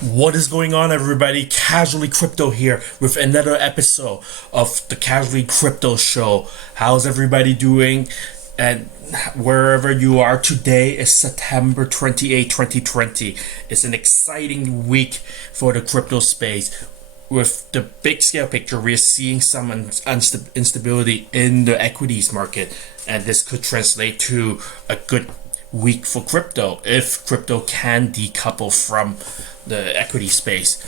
What is going on, everybody? Casually Crypto here with another episode of the Casually Crypto Show. How's everybody doing? And wherever you are, today is September 28, 2020. It's an exciting week for the crypto space. With the big scale picture, we're seeing some instability in the equities market, and this could translate to a good week for crypto if crypto can decouple from the equity space.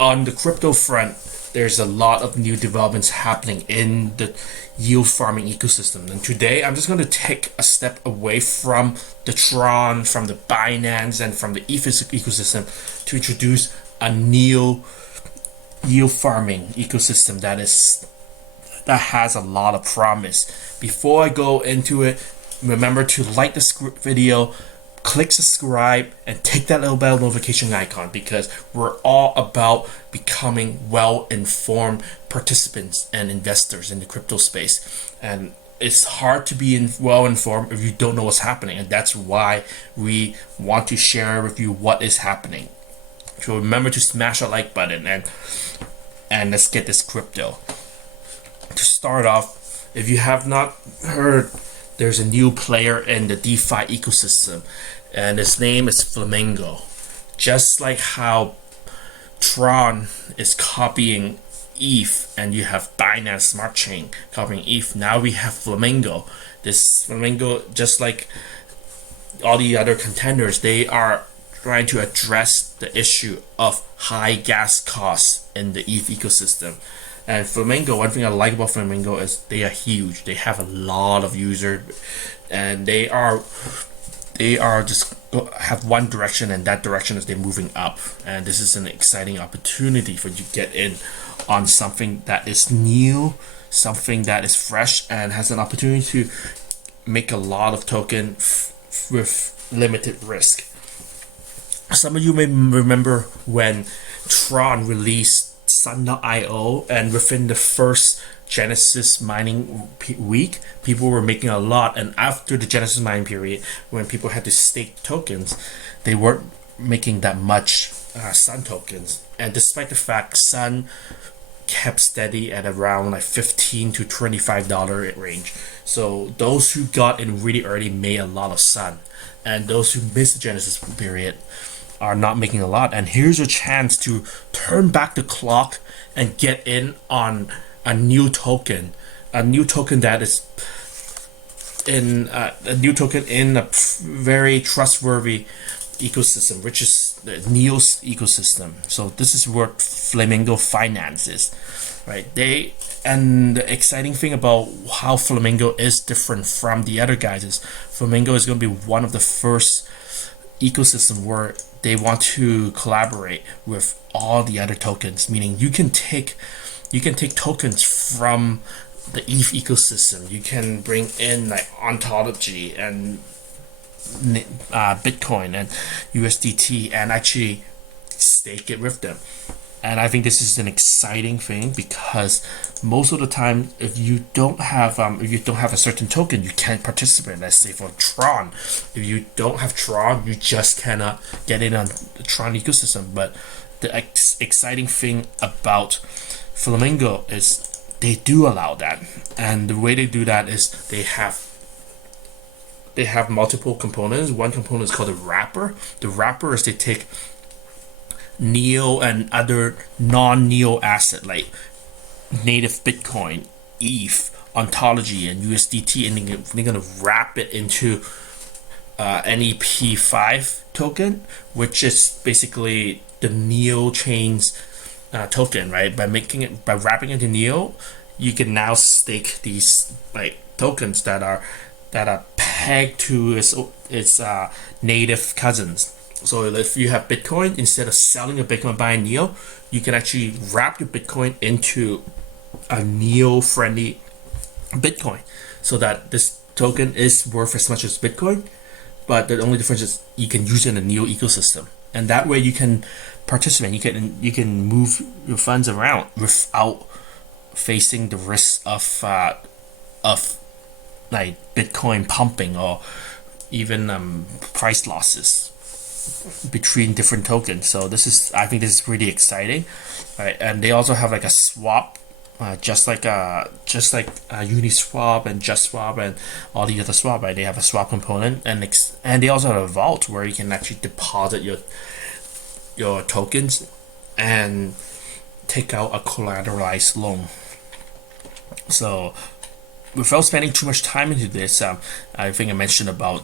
On the crypto front, there's a lot of new developments happening in the yield farming ecosystem. And today, I'm just going to take a step away from the Tron, from the Binance, and from the ETH ecosystem to introduce a new yield farming ecosystem that has a lot of promise. Before I go into it, remember to like the video, click subscribe, and take that little bell notification icon, because we're all about becoming well-informed participants and investors in the crypto space. And it's hard to be well-informed if you don't know what's happening, and that's why we want to share with you what is happening. So remember to smash that like button and let's get this crypto. To start off, if you have not heard, there's a new player in the DeFi ecosystem, and his name is Flamingo. Just like how Tron is copying ETH, and you have Binance Smart Chain copying ETH, now we have Flamingo. This Flamingo, just like all the other contenders, they are trying to address the issue of high gas costs in the ETH ecosystem. And Flamingo, one thing I like about Flamingo is they are huge. They have a lot of users, and they are just have one direction, and that direction is they're moving up. And this is an exciting opportunity for you to get in on something that is new, something that is fresh, and has an opportunity to make a lot of token with limited risk. Some of you may remember when Tron released Sun.io, and within the first Genesis mining week, people were making a lot. And after the Genesis mining period, when people had to stake tokens, they weren't making that much Sun tokens. And despite the fact Sun kept steady at around like $15 to $25 range, so those who got in really early made a lot of Sun, and those who missed the Genesis period are not making a lot. And here's your chance to turn back the clock and get in on a new token that is in a very trustworthy ecosystem, which is the Neo's ecosystem. So this is where Flamingo Finance is, right? And the exciting thing about how Flamingo is different from the other guys is Flamingo is going to be one of the first ecosystem where they want to collaborate with all the other tokens, meaning you can take tokens from the ETH ecosystem. You can bring in like ontology and Bitcoin and USDT and actually stake it with them. And I think this is an exciting thing, because most of the time, if you don't have a certain token, you can't participate. Let's say for Tron, if you don't have Tron, you just cannot get in on the Tron ecosystem. But the exciting thing about Flamingo is they do allow that, and the way they do that is they have multiple components. One component is called the wrapper. The wrapper is they take Neo and other non-Neo asset like native Bitcoin, ETH, ontology, and USDT, and they're gonna wrap it into NEP5 token, which is basically the Neo chain's token, right? By wrapping it in Neo, you can now stake these like tokens that are pegged to its native cousins. So if you have Bitcoin, instead of selling your Bitcoin buying Neo, you can actually wrap your Bitcoin into a Neo-friendly Bitcoin, so that this token is worth as much as Bitcoin, but the only difference is you can use it in the Neo ecosystem, and that way you can participate. You can move your funds around without facing the risk of like Bitcoin pumping or even price losses. between different tokens. So I think this is pretty exciting, right? And they also have like a swap, just like Uniswap and JustSwap and all the other swap, right? They have a swap component, and they also have a vault where you can actually deposit your tokens and take out a collateralized loan. So without spending too much time into this, I think I mentioned about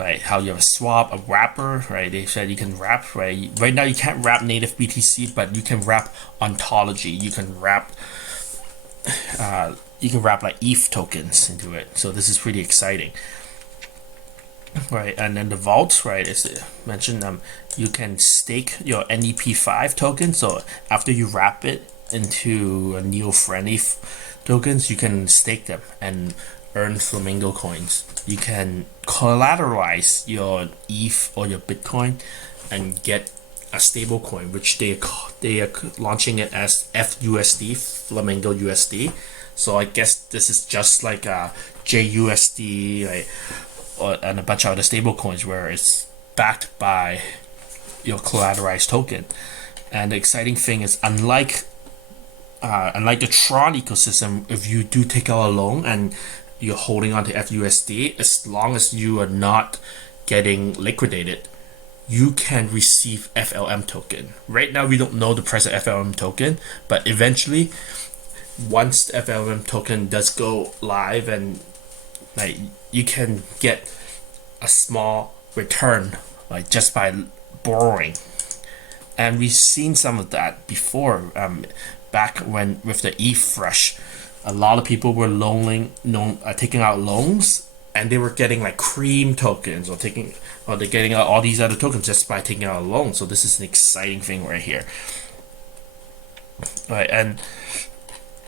right how you have a swap, a wrapper, right? They said you can wrap, right? Right now you can't wrap native BTC, but you can wrap ontology. You can wrap like ETH tokens into it. So this is pretty exciting, right? And then the vault, right, is mentioned. You can stake your NEP5 token. So after you wrap it into a neo-friendly tokens, you can stake them and earn Flamingo coins. You can collateralize your ETH or your Bitcoin and get a stable coin, which they are launching it as FUSD, Flamingo USD. So I guess this is just like a JUSD, like, and a bunch of other stable coins where it's backed by your collateralized token. And the exciting thing is, unlike the Tron ecosystem, if you do take out a loan and you're holding on to FUSD, as long as you are not getting liquidated, you can receive FLM token. Right now, we don't know the price of FLM token, but eventually, once the FLM token does go live, and like you can get a small return, like just by borrowing. And we've seen some of that before. Back when with the ETH rush, a lot of people were taking out loans, and they were getting like cream tokens, or they're getting out all these other tokens just by taking out a loan. So this is an exciting thing right here, right? And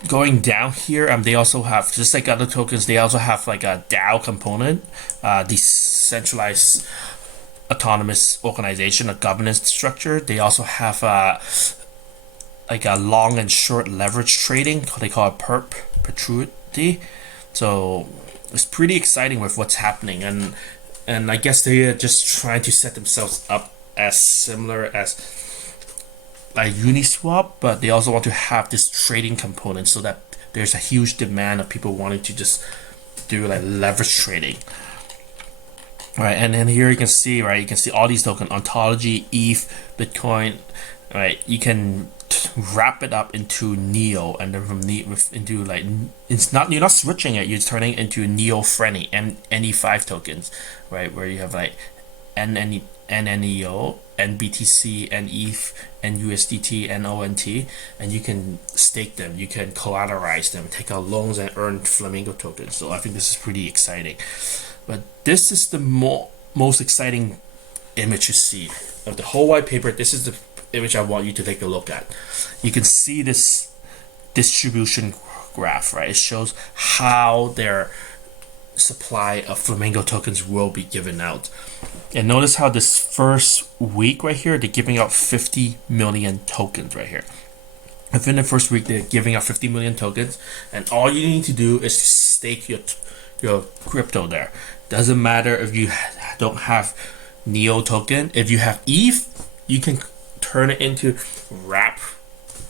going down here, they also have, just like other tokens, they also have like a DAO component, decentralized autonomous organization, a governance structure. They also have like a long and short leverage trading. They call it perpetuity. So it's pretty exciting with what's happening, and I guess they're just trying to set themselves up as similar as like Uniswap, but they also want to have this trading component so that there's a huge demand of people wanting to just do like leverage trading. Right, and then here you can see, right, you can see all these tokens: ontology, ETH, Bitcoin, right? You can wrap it up into Neo, and then from into like, it's not, you're not switching it, you're turning it into Neo friendly and NE5 tokens, right? Where you have like NNEO, NBTC, NETH, NUSDT, NONT, and you can stake them, you can collateralize them, take out loans, and earn Flamingo tokens. So I think this is pretty exciting. But this is the most exciting image you see of the whole white paper. This is the image I want you to take a look at. You can see this distribution graph, right? It shows how their supply of Flamingo tokens will be given out. And notice how this first week right here, they're giving out 50 million tokens right here. Within the first week, they're giving out 50 million tokens, and all you need to do is stake your crypto there. Doesn't matter if you don't have Neo token. If you have ETH, you can turn it into wrap.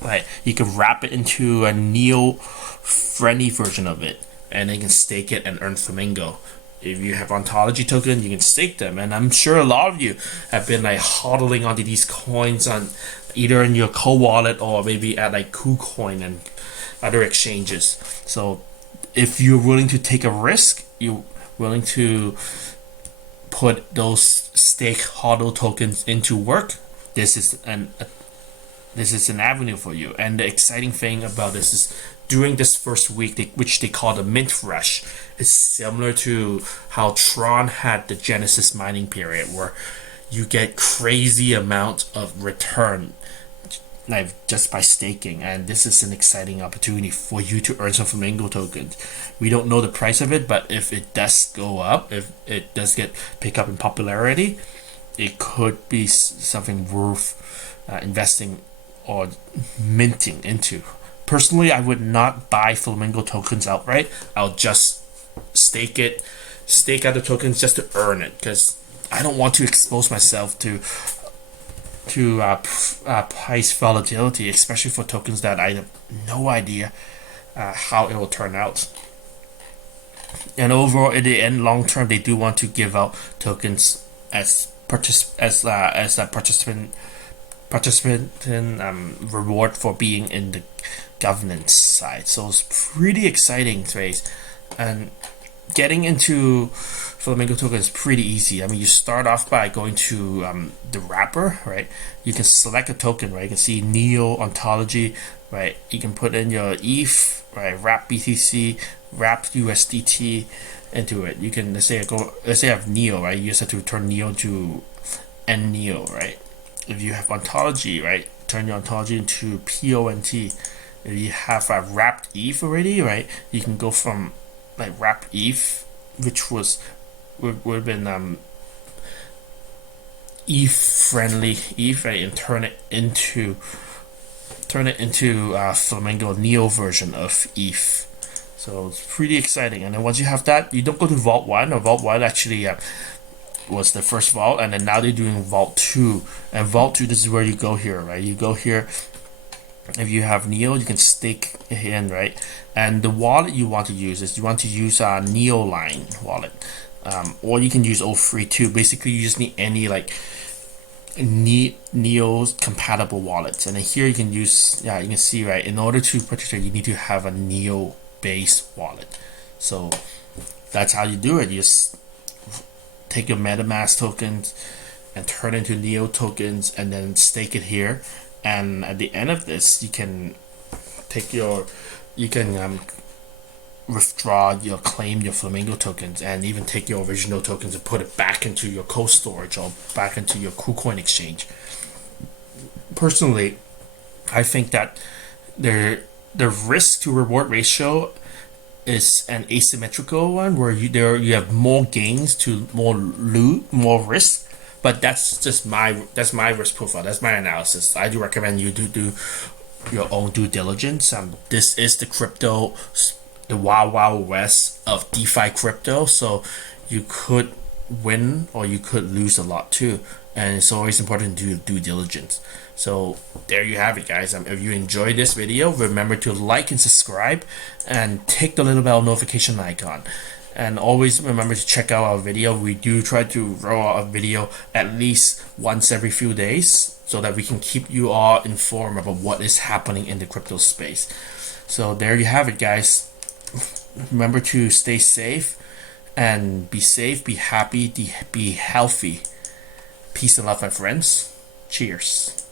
Right, you can wrap it into a Neo friendly version of it, and then you can stake it and earn Flamingo. If you have ontology token, you can stake them, and I'm sure a lot of you have been like hodling onto these coins on either in your co-wallet or maybe at like KuCoin and other exchanges. So if you're willing to take a risk, you're willing to put those stake hodl tokens into work, this is an avenue for you. And the exciting thing about this is, during this first week, which they call the mint rush, is similar to how Tron had the Genesis mining period, where you get crazy amount of return like just by staking. And this is an exciting opportunity for you to earn some Flamingo tokens. We don't know the price of it, but if it does go up, if it does pick up in popularity, it could be something worth investing or minting into. Personally, I would not buy Flamingo tokens outright. I'll just stake out the tokens just to earn it, because I don't want to expose myself to price volatility, especially for tokens that I have no idea how it will turn out. And overall, in the end, long term, they do want to give out tokens as a participant reward for being in the governance side. So it's pretty exciting phase, and getting into Flamingo token is pretty easy. I mean, you start off by going to the wrapper, right? You can select a token, right? You can see Neo ontology, right? You can put in your ETH, right? Wrap BTC, wrap USDT into it. You can let's say I have Neo, right? You just have to turn Neo to N Neo, right? If you have ontology, right? Turn your ontology into PONT. If you have a wrapped ETH already, right? You can go from like wrap ETH, which would have been ETH friendly ETH, right, and turn it into Flamingo Neo version of ETH. So it's pretty exciting. And then once you have that, you don't go to Vault 1. Or Vault 1 actually was the first vault, and then now they're doing Vault 2. And Vault 2, this is where you go here, right? You go here. If you have Neo, you can stake it in, right? And the wallet you want to use is a Neoline wallet, or you can use O3 too. Basically, you just need any like Neo compatible wallets. And then here you can use, you can see, right? In order to participate, you need to have a Neo based wallet. So that's how you do it. You just take your MetaMask tokens and turn it into Neo tokens, and then stake it here. And at the end of this, you can withdraw claim your Flamingo tokens, and even take your original tokens and put it back into your cold storage or back into your KuCoin exchange. Personally, I think that the risk to reward ratio is an asymmetrical one, where you have more gains to more risk. But that's just my risk profile. That's my analysis. I do recommend you do your own due diligence. This is the wild west of DeFi crypto. So you could win or you could lose a lot too. And it's always important to do due diligence. So there you have it, guys. If you enjoyed this video, remember to like and subscribe, and tick the little bell notification icon. And always remember to check out our video. We do try to roll out a video at least once every few days, so that we can keep you all informed about what is happening in the crypto space. So there you have it, guys. Remember to stay safe, and be safe, be happy, be healthy. Peace and love, my friends. Cheers.